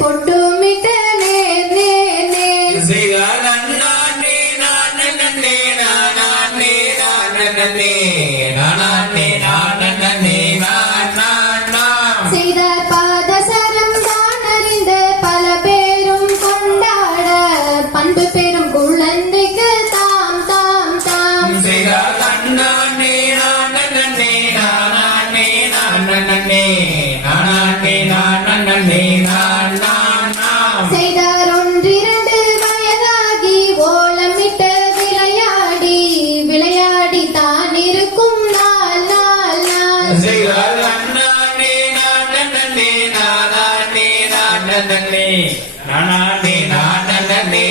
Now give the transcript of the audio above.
பொட்டுமிட்ட நேர் நேர் நேர் செய்தார் நன்னானே நானே நானே நானே நானே நானே நான் செய்தார் பாதசரம் தான் அறிந்து பல பேரும் கொண்டாட பண்பு பெரும் குழந்தைக்கு தாம் தாம் தாம் செய்தார் நன்னானே நானே நானே நானே நானே நானே செய்தார் ஒன்றிரண்டு வயதாகி ஓலமிட்டு விளையாடி விளையாடி தான் இருக்கும் நாள் நாள் நாள் செய்தார் நன்னானே நானே நானே நானே நானே நானே